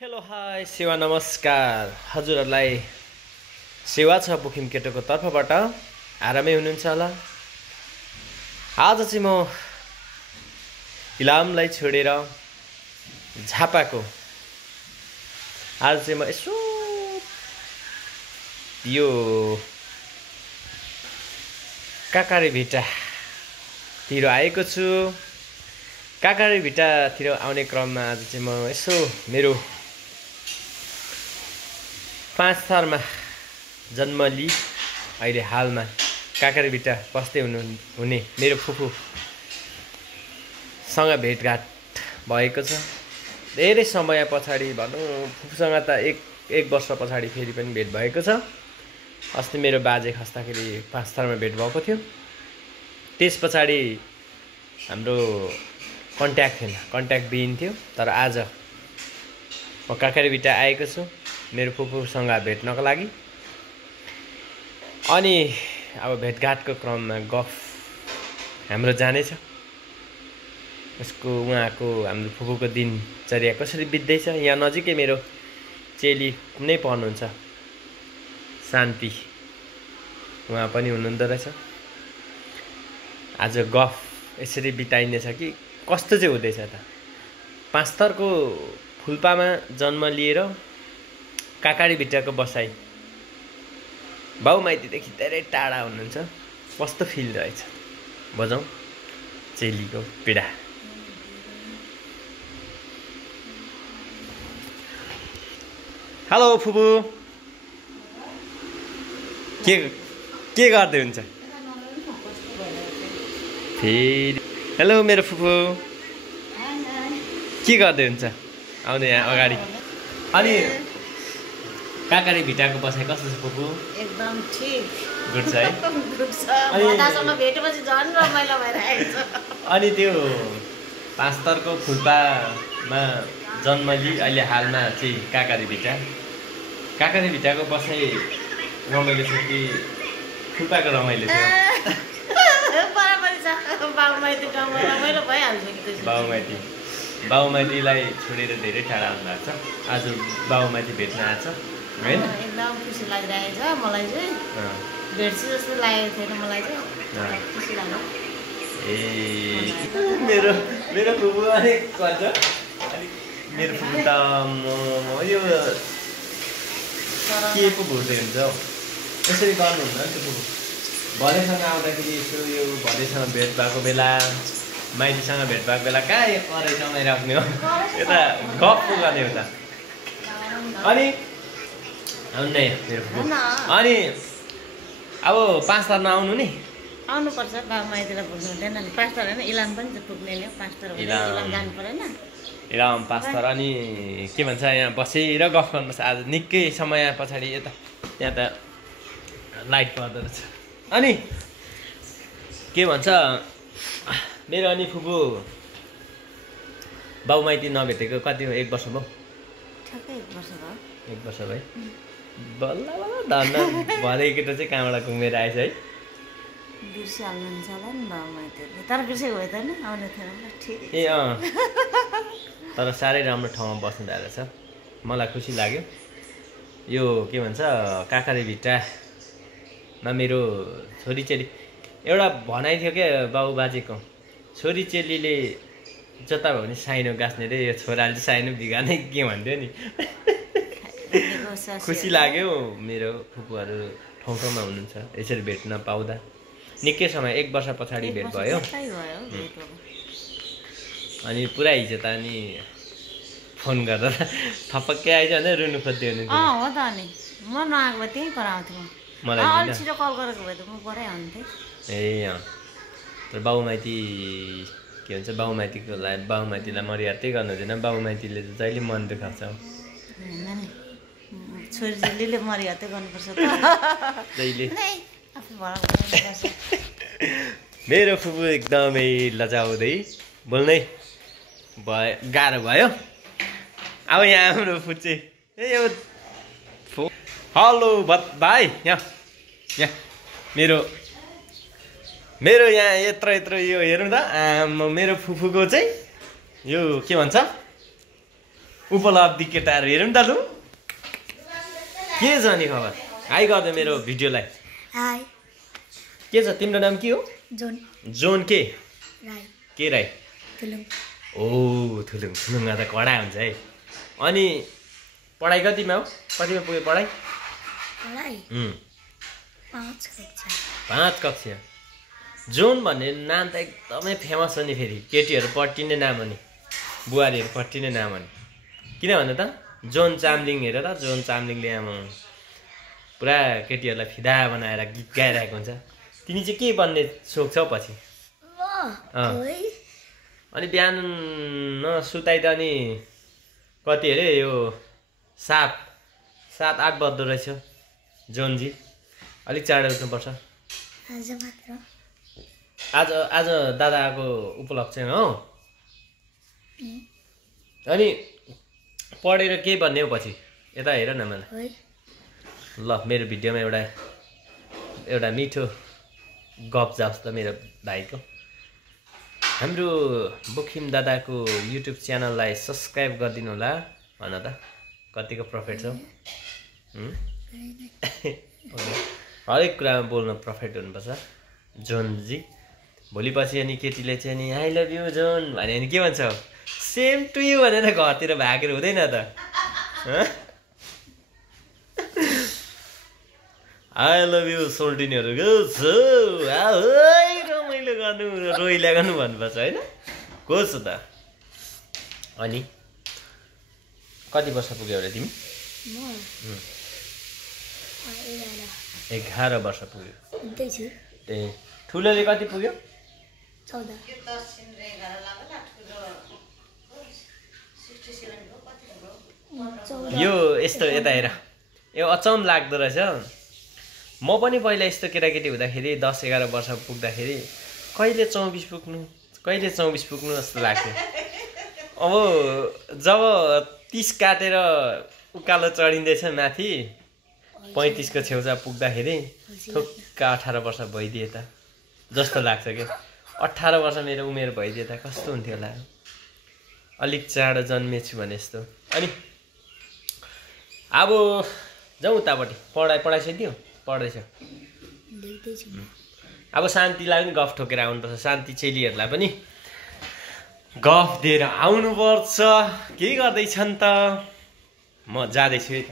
Hello hi सेवा नमस्कार हजुरहरूलाई सेवा छ बुखिम केटोको तर्फबाट आरामै हुनुहुन्छ होला। आज चाहिँ म इलामलाई छोडेर झापाको आज चाहिँ म यसो यो काकारे भिट्टातिर आएको छु। काकारे भिट्टातिर आउने क्रममा आज चाहिँ म यसो मेरो 5 थरमा जन्म लिई अहिले हालमा काकारे भिट्टा बस्दै हुने मेरो फुपूसँग भेटघाट भएको छ। धेरै समय पछाडि भनौँ फुपूसँग त एक वर्ष पछाडि फेरि पनि भेट भएको छ। अस्ति मेरो बाजे खस्दाखेरि 5 थरमा भेट भएको थियो। त्यस पछाडि हाम्रो कन्ट्याक्ट थिएन, कन्ट्याक्ट बिन थियो। तर आज म काकारे भिट्टा आएको छु मेरो फुपूसँग भेट्नको लागि। अनि अब भेटघाटको क्रममा गफ हाम्रो जानेछ। उहाँको हाम्रो फुपूको दिनचर्या कसरी बित्दैछ। यहाँ नजिकै मेरो चेली कुनै पढ्नुहुन्छ शान्ति, उहाँ पनि हुनुहुँदो रहेछ। आज गफ यसरी बिताइनेछ कि कस्तो चाहिँ हुँदैछ त। 5 थरको फुल्पामा जन्म लिएर काकारे भिट्टाको बसाइ बाउ माइतीदेखि धेरै टाढा हुनुहुन्छ। कस्तो फिल रहेछ बजाउँ चेलीको पीडा। हेलो फुपू, के गर्दै हुन्छ फेरि। हेलो मेरो फुपू, के गर्दै हुन्छ आउने यहाँ अगाडि। अनि काकारे भिट्टाको बसाइ कस्तो छ फुपू? एकदम ठीक, गुड छ है। गुड छ। दादासँग भेटेपछि झन् रमाइलो भइरहेको छ। अनि त्यो 5 थरको फुल्पामा जन्म लिई अहिले हालमा चाहिँ काकारे भिट्टाको बसाइ रमाइलो छ कि फुल्पाको रमाइलो छ? बराबरी छ। बाउ माइती गाउँमा रमाइलो भइहाल्छ कि त्यसो। बाउ माइतीलाई छोडेर धेरै टाढा हुनुभएको छ। आज बाउ माइती भेट्न आएको छ होइन? एकदम खुसी लागिरहेको छ मलाई चाहिँ। भेट्छु जस्तो लागेको थिएन मलाई चाहिँ, खुसी लाग्यो। ए मेरो फुपू अलिक भन्छ। अलिक मेरो फुपू त यो के पो भुट्दै हुन्छ हौ। यसरी गर्नुहुन्न नि त्यो फुपू। भरेसँग आउँदाखेरि यसो यो भरेसँग भेट भएको बेला, माइतीसँग भेट भएको बेला कहाँ परै समाइराख्ने हो, यता गफ पो गर्ने हो त। अनि आउनु मेरो फुपू। अनि अब 5 थरमा आउनु नि। आउनुपर्छ, बाउ माइतीलाई भुल्नु हुँदैन नि। 5 थर होइन, इलाम पनि त पुग्ने ल्याउ। 5 थर इलाम जानु परेन। इलाम 5 थर। अनि के भन्छ यहाँ बसेर गफ गर्नुपर्छ आज निकै समय पछाडि। यता यहाँ त लाइट पर्दो रहेछ। अनि के भन्छ मेरो अनि फुपू बाउ माइती नभेटेको कति हो? 1 वर्ष भयो। ठ्याक्कै 1 वर्ष भयो। 1 वर्ष भयो। बल्ल धन्न भरे केटा चाहिँ कहाँबाट घुमेर आएछ है। बिर्सिहाल्नुहुन्छ होला नि बाउ माइतीहरूले। तर बिर्सेको भयो त नि, आउने थिएन ल। ठिक ए अँ, तर साह्रै राम्रो ठाउँमा बस्नु भएको छ। मलाई खुसी लाग्यो। यो के भन्छ काकारे भिट्टामा मेरो छोरीचेली एउटा भनाइ थियो क्या बाउ बाजेको, छोरी चेलीले जता भयो भने साइनो गाँच्ने रे, यो छोराले चाहिँ साइनो बिगार्ने के भन्थ्यो नि। खुसी लाग्यो मेरो फुपूहरू ठाउँ ठाउँमा हुनुहुन्छ। यसरी भेट्न पाउँदा निकै समय 1 वर्ष पछाडि भेट भयो। अनि पुरा हिजो त अनि फोन गर्दा थपक्कै आइज भने रुनु खोज्दै हुनुहुन्थ्यो। हो त। अनि म नआएको भए त्यहीँ कराउँथेँ मलाई अलि छिटो कल गरेको भए त म परै आउँथेँ। ए अँ, तर बाउ माइती के भन्छ बाउ माइतीलाई मर्यादै गर्नु हुँदैन। बाउ माइतीले त जहिले मन दुखाउँछ। छोरीचेलीले मर्यादै गर्नुपर्छ त जहिले। आफू भएर मेरो फुपू एकदमै लजाउँदै बोल्नै गाह्रो भयो। अब यहाँ हाम्रो फुच्चे यो हेलो भाइ, यहाँ मेरो यहाँ यत्रो यो हेर्नु त। मेरो फुपूको चाहिँ यो के भन्छ उपलब्धि केटाहरू हेरौँ त लु के छ नि खबर हाई गरिदियो मेरो भिडियोलाई हाई के छ तिम्रो नाम के हो जोन जोन के राई के राई थुलुङ ओ थुलुङमा त कडा हुन्छ है अनि पढाइ कतिमा हो कतिमा पुग्यो पढाइ पढाइ 5 कक्षा 5 कक्षा जोन भन्ने नाम त एकदमै फेमस हो नि फेरि केटीहरू पट्टिने नाम हो नि बुहारीहरू पट्टिने नाम हो नि किन भन्नु त जोन चामलिङ हेर त जोन चामलिङले आमा पुरा केटीहरूलाई फिदा बनाएर गीत गाइरहेको हुन्छ तिमी चाहिँ के बन्ने सोच छ पछि अनि बिहान नसुताइ त अनि कति अरे यो 7-8 बज्दो रहेछ जोनजी अलिक चाँडो उठ्नुपर्छ आज मात्र आज दादाको उपलक्ष्यमा हो अनि पढेर के भन्ने हो पछि यता हेर न मलाई ल मेरो भिडियोमा एउटा मिठो गफ जाओस् त मेरो भाइको हाम्रो बुखिम दादाको युट्युब च्यानललाई सब्सक्राइब गरिदिनु होला भन त कतिको प्रफिट छ हरेक कुरामा बोल्न प्रफिट हुनुपर्छ जोनजी भोलिपछि अनि केटीले चाहिँ नि आई लभ यु जोन भने अनि के भन्छ सेम टु यु भनेर घरतिर भागेर हुँदैन त आई लभ यु सोल्टिनीहरू रमाइलो गर्नु रोइला गर्नु भन्नुपर्छ होइन कोस त अनि कति वर्ष पुग्यो अरे तिमी 11 वर्ष पुग्यो ए ठुलोले कति पुग्यो 14 यो यस्तो यता हेर यो अचम्म लाग्दो रहेछ म पनि पहिला यस्तो केटाकेटी हुँदाखेरि 10-11 वर्ष पुग्दाखेरि कहिले 24 पुग्नु जस्तो लाग्थ्यो अब जब 30 काटेर उकालो चढिँदैछ माथि 35 को छेउछाउ पुग्दाखेरि ठुक्क 18 वर्ष भइदिए त जस्तो लाग्छ के 18 वर्ष मेरो उमेर भइदिए त कस्तो हुन्थ्यो होला अलिक चाँडो जन्मेछु भने यस्तो अनि अब जाउँ उतापट्टि पढाइ सकियो पढ्दैछ अब शान्तिलाई पनि गफ ठोकेर आउनुपर्छ शान्ति चेलीहरूलाई पनि गफ दिएर आउनुपर्छ के गर्दैछन् त म जाँदैछु है त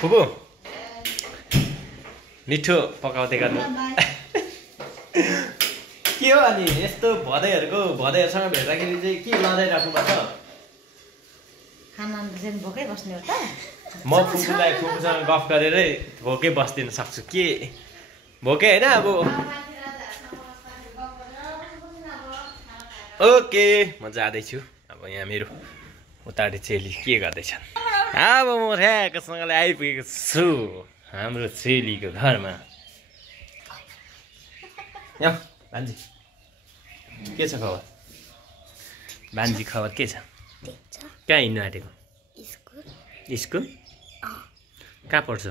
फुपू मिठो पकाउँदै गर्नु के हो अनि यस्तो भदैहरूसँग भेट्दाखेरि चाहिँ के लजाइराख्नुपर्छ खाना भोकै बस्ने हो त म फुपूसँग गफ गरेरै भोकै बस्दिन सक्छु के भोकै होइन अब ओके म जाँदैछु अब यहाँ मेरो उताटे चेली के गर्दैछन् अब म ठ्याक्कसँगले आइपुगेको छु हाम्रो चेलीको घरमा यहाँ भान्जी के छ खबर भान्जी खबर के छ कहाँ हिँड्नु आँटेको स्कुल कहाँ पढ्छ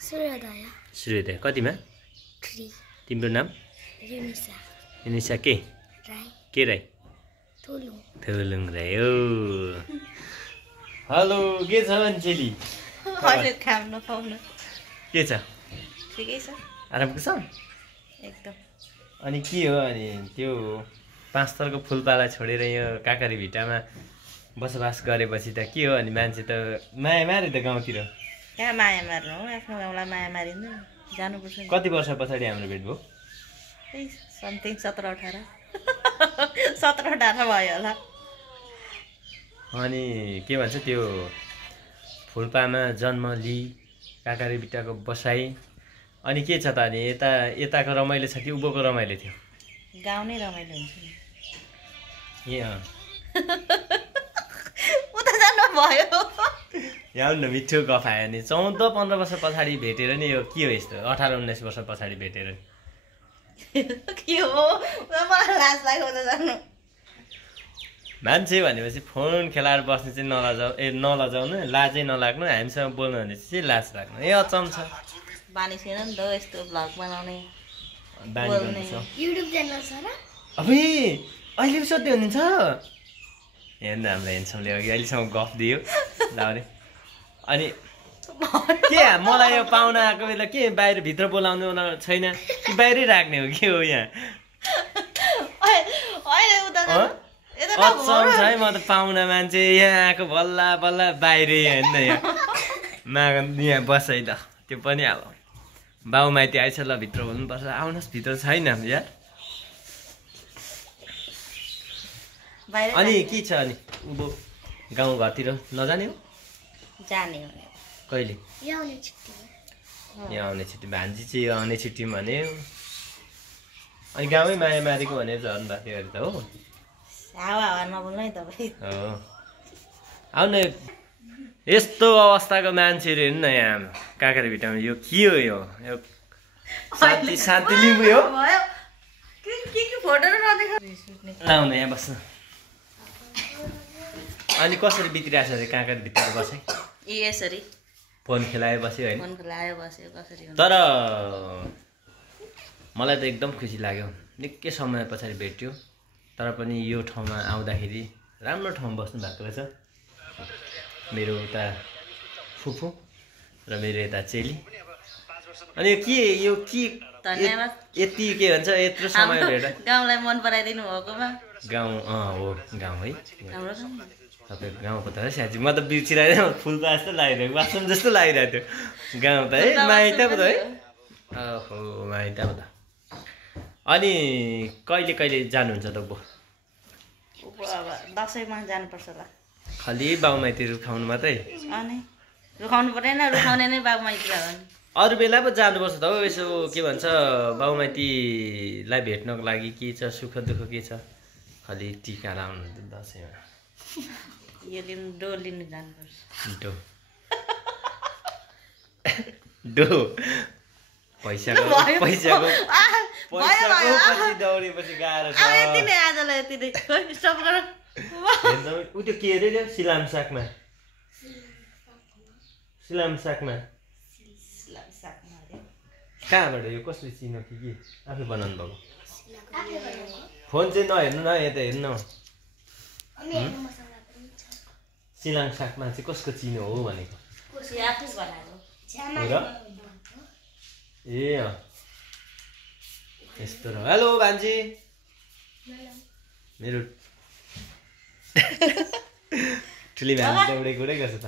सूर्योदय कतिमा तिम्रो नाम युनिसा के राई थुलुङ राई हो हेलो के छ मान्छेली के छ आरामको छ एकदम अनि के हो अनि त्यो 5 थरको फुलपाला छोडेर यो काकारी भिट्टामा बसोबास गरेपछि त के हो अनि मान्छे त माया मारे त गाउँतिर कहाँ माया मार्नु हो आफ्नो गाउँलाई माया मारिँदैन जानुपर्छ कति वर्ष पछाडि हाम्रो भेट भयो समथिङ 17-18 भयो होला अनि के भन्छ त्यो फुलपामा जन्म लि काकारी भिट्टाको बसाइ अनि के छ त अनि यताको रमाइलो छ कि उभोको रमाइलो थियो गाउँ नै रमाइलो हुन्छ ए उता जानु भयो यहाँ न मिठो गफ आयो नि 14-15 वर्ष पछाडि भेटेर नि यो के हो यस्तो 18-19 वर्ष पछाडि भेटेर के हो मलाई लाज लाग्यो उता जानु मान्छे भनेपछि फोन खेलाएर बस्ने चाहिँ नलजाउनु लाजै नलाग्नु हामीसँग बोल्नु भने चाहिँ लाज लाग्नु ए अचम्म छ बानी छैन नि त यस्तो भ्लग बनाउने बानी गर्नु छ युट्युब च्यानल छ र अबे अहिले पनि सोध्दै हुनुहुन्छ हेर्नु हाम्रो हेन्समले अघि अहिलेसम्म गफ दियो लाउने अनि के मलाई यो पाहुना आएको बेला के बाहिर भित्र बोलाउनु छैन कि बाहिरै राख्ने हो के हो यहाँ अचम्म छ है म त पाहुना मान्छे यहाँ आएको बल्ल बल्ल बाहिरै होइन यहाँ बस है त त्यो पनि अब बाउ माइती आइछ ल भित्र बोल्नुपर्छ आउनुहोस् भित्र छैन यार अनि के छ अनि उँभो गाउँघरतिर नजाने हो जाने कहिले यहाँ आउने छुट्टी भान्जी चाहिँ आउने छुट्टी भने अनि गाउँमै माया मारेको भनेर झर्नु भएको थियो अरे त हो हावा नबोल्नु है तपाईँ हो आउन यस्तो अवस्थाको मान्छेहरू हेर्नु न यहाँ काँक्रा भिटामा यो के हो यो शान्ति शान्ति लिम्बू हो आउन यहाँ बस्नु अनि कसरी बितिरहेछ अरे काँक्रा भित्र बसे यसरी फोन खेलायो बस्यो होइन फोन खेलायो बस्यो कसरी तर मलाई त एकदम खुसी लाग्यो निकै समय पछाडि भेट्यो तर पनि यो ठाउँमा आउँदाखेरि राम्रो ठाउँमा बस्नु भएको रहेछ मेरो उता फुफू र मेरो यता चेली अनि यो के धन्यवाद यति के भन्छ यत्रो समय भेट गाउँलाई मन पराइदिनु भएकोमा गाउँ हो गाउँ है तपाईँको गाउँको त है साँच्ची म त बिर्सिरहेको फुलपा जस्तो लागिरहेको वासम जस्तो लागिरहेको थियो गाउँ त है माइत पो त है ओहो माइत पो त अनि कहिले कहिले जानुहुन्छ त अब दसैँमा जानुपर्छ ल खालि बाउ माइती रुखाउनु मात्रै अनि रुखाउनु परेन रुखाउने नै बाबु माइती हो नि अरू बेला पो जानुपर्छ त हो यसो के भन्छ बाउ माइतीलाई भेट्नको लागि के छ सुख दुःख के छ खालि टिका लाउनु दसैँमा यो लिनु डो लिनु जानुपर्छ डो डो पैसाको पछि दौडेपछि गाह्रो छ यति नै आजलाई यति नै स्टप गर उ त्यो के अरे त्यो सिलाम सागमा कहाँबाट यो कसले चिनो कि आफै बनाउनु भएको फोन चाहिँ नहेर्नु न यता हेर्नु न सिलाङ सागमा चाहिँ कसको चिनो हो भनेको ए यस्तो र हेलो भान्जी मेरो ठुली भान्जी त एउटै कुरै गर्छ त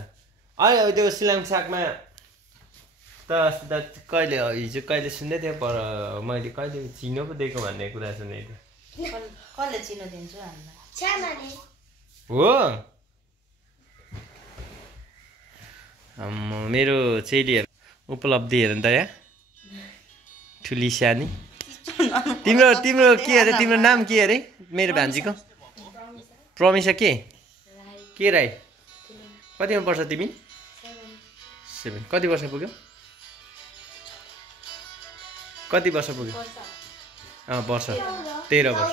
अहिले त्यो सिलाङ सागमा त अस्ति त कहिले हिजो कहिले सुन्दै थियो पर मैले कहिले चिनो पो दिएको भन्ने कुरा सुनेको कसले चिनो दिन्छु हामीलाई हो मेरो चेलीहरू उपलब्धि हेर त यहाँ ठुली सानी तिम्रो के अरे तिम्रो नाम के अरे मेरो भान्जीको प्रमिसा के राई कतिमा पर्छ तिमी 7 कति वर्ष पुग्यो वर्ष 13 वर्ष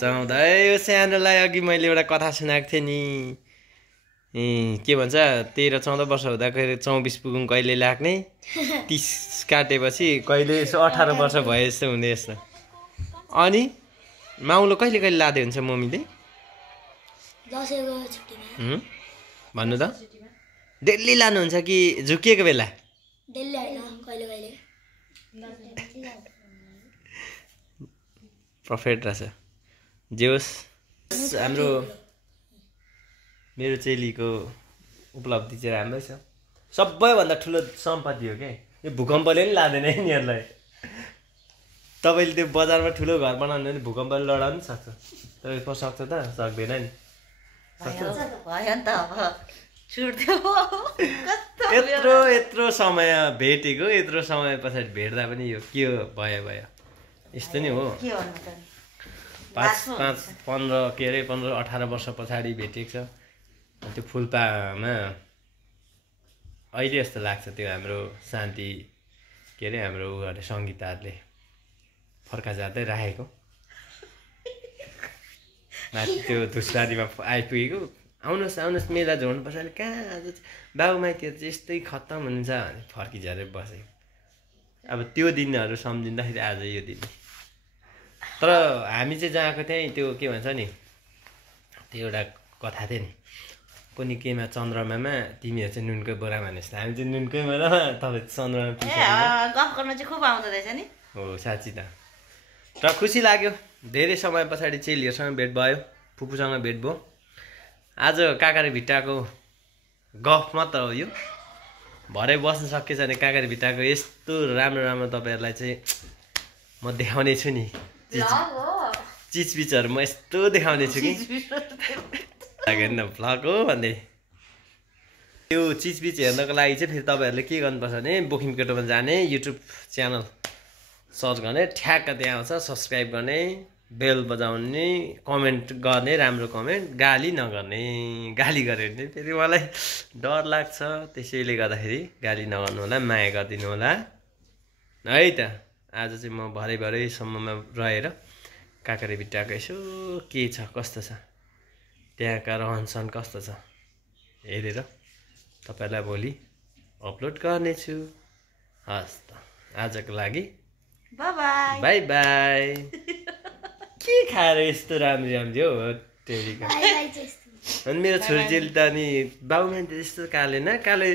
14 यो सानोलाई अघि मैले एउटा कथा सुनाएको थिएँ नि के भन्छ 13-14 वर्ष हुँदाखेरि 24 पुगौँ कहिले लाग्ने 30 काटेपछि कहिले 18 वर्ष भए जस्तो हुँदै यस्तो अनि माउलो कहिले कहिले लाँदै हुन्छ मम्मीले भन्नु त डेली लानुहुन्छ कि झुकिएको बेला प्रफिट रहेछ जे होस् हाम्रो मेरो चेलीको उपलब्धि चाहिँ राम्रै छ सबैभन्दा ठुलो सम्पत्ति हो क्या यो भूकम्पले पनि लाँदैन यिनीहरूलाई तपाईँले त्यो बजारमा ठुलो घर बनाउनु भने भूकम्पले लडाउनु सक्छ तपाईँ को सक्छ त सक्दैन नि यत्रो समय भेटेको यत्रो समय पछाडि भेट्दा पनि यो के हो भयो यस्तो नि हो 15-18 वर्ष पछाडि भेटेको छ त्यो फुलपामा अहिले यस्तो लाग्छ त्यो हाम्रो शान्ति के अरे हाम्रो उहरूले सङ्गीताहरूले फर्का जाँदै राखेको माथि त्यो धुसरारीमा आइपुगेको आउनुहोस् मेला जोड्नुपर्छ अनि कहाँ आज बाबु माइतीहरू चाहिँ यस्तै खत्तम हुन्छ भने फर्किझारेर बसेको अब त्यो दिनहरू सम्झिँदाखेरि आज यो दिन तर हामी चाहिँ जहाँको त्यहीँ त्यो के भन्छ नि त्यो एउटा कथा थियो नि कुनै केमा चन्द्रमामा तिमीहरू चाहिँ नुनकै बोरामा भनेस् हामी चाहिँ नुनकै बोरामा तपाईँ चन्द्रमा गफ गर्न चाहिँ खुब आउँदो रहेछ नि हो साँच्ची त र खुसी लाग्यो धेरै समय पछाडि चेलीहरूसँग भेट भयो फुपूसँग भेट भयो आज काकारे भिट्टाको गफ मात्र हो यो भरे बस्न सकेछ भने काकारे भिट्टाको यस्तो राम्रो राम्रो तपाईँहरूलाई चाहिँ म देखाउने छु नि चिजबिजहरू म यस्तो देखाउने छु कि लागेन भ्लग हो भन्दै त्यो चिजबिज हेर्नको लागि चाहिँ फेरि तपाईँहरूले के गर्नुपर्छ भने बोकिम केटोमा जाने युट्युब च्यानल सर्च गर्ने ठ्याक्क त्यहाँ आउँछ सब्सक्राइब गर्ने बेल बजाउने कमेन्ट गर्ने राम्रो कमेन्ट गाली नगर्ने गाली गऱ्यो भने फेरि मलाई डर लाग्छ त्यसैले गर्दाखेरि गाली नगर्नु होला माया गरिदिनु होला है त आज चाहिँ म भरे भरेसम्ममा रहेर काकारे भिट्टाको यसो के छ कस्तो छ त्यहाँका रहनसहन कस्तो छ हेरेर तपाईँलाई भोलि अपलोड गर्नेछु हस् त आजको लागि बाई बाई के खाएर यस्तो राम्रो राम्रो हो टेरीका अनि मेरो छोरी चेली त अनि बाउ मान्छे यस्तो काले न काले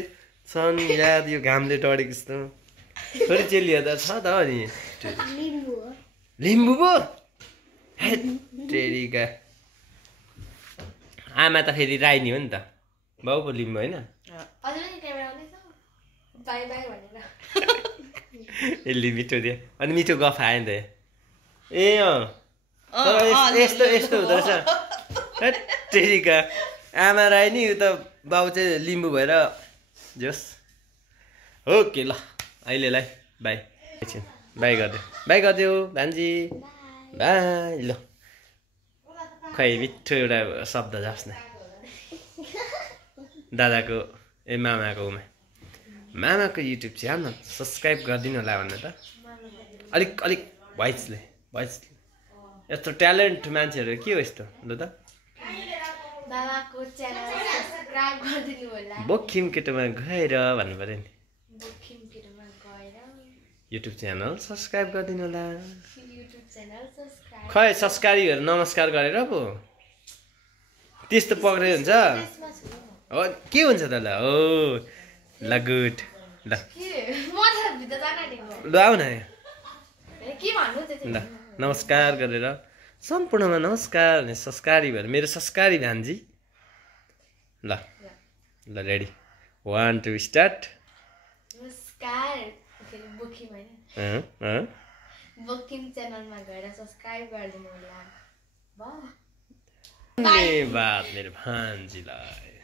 छन् याद यो घामले डढेको जस्तो छोरी चेलीहरू त छ त अनि लिम्बू पो टेरीका आमा त फेरि राइनी हो नि त बाउ पो लिम्बू होइन यसले मिठो दियो अनि मिठो गफ आयो नि त ए यस्तो यस्तो हुँदो रहेछ टेरीका आमा राइनी यो त बाउ चाहिँ लिम्बू भएर जोस् ओके ल अहिलेलाई बाई बाई गरिदियो भान्जी बाई ल खै मिठो एउटा शब्द जास् न दादाको ए मामाकोमा मामाको युट्युब च्यानल सब्सक्राइब गरिदिनु होला भन्नु त अलिक भोइसले यस्तो ट्यालेन्ट मान्छेहरू के हो यस्तो ल त बोकिम केटोमा गएर भन्नु पऱ्यो नि युट्युब च्यानल सब्सक्राइब गरिदिनु होला खै सब्सक्राइबहरू नमस्कार गरेर पो त्यस्तो पक्रै हुन्छ हो के हुन्छ त ल हो ल गुड ल ल आऊ न ल नमस्कार गरेर सम्पूर्णमा नमस्कार भने सब्सक्राइबर मेरो सब्सक्राइब भान्जी ल ल रेडी 1 2 स्टार्ट बोकिम च्यानलमा गएर सब्सक्राइब गरिदिनु होला धन्यवाद मेरो भान्जीलाई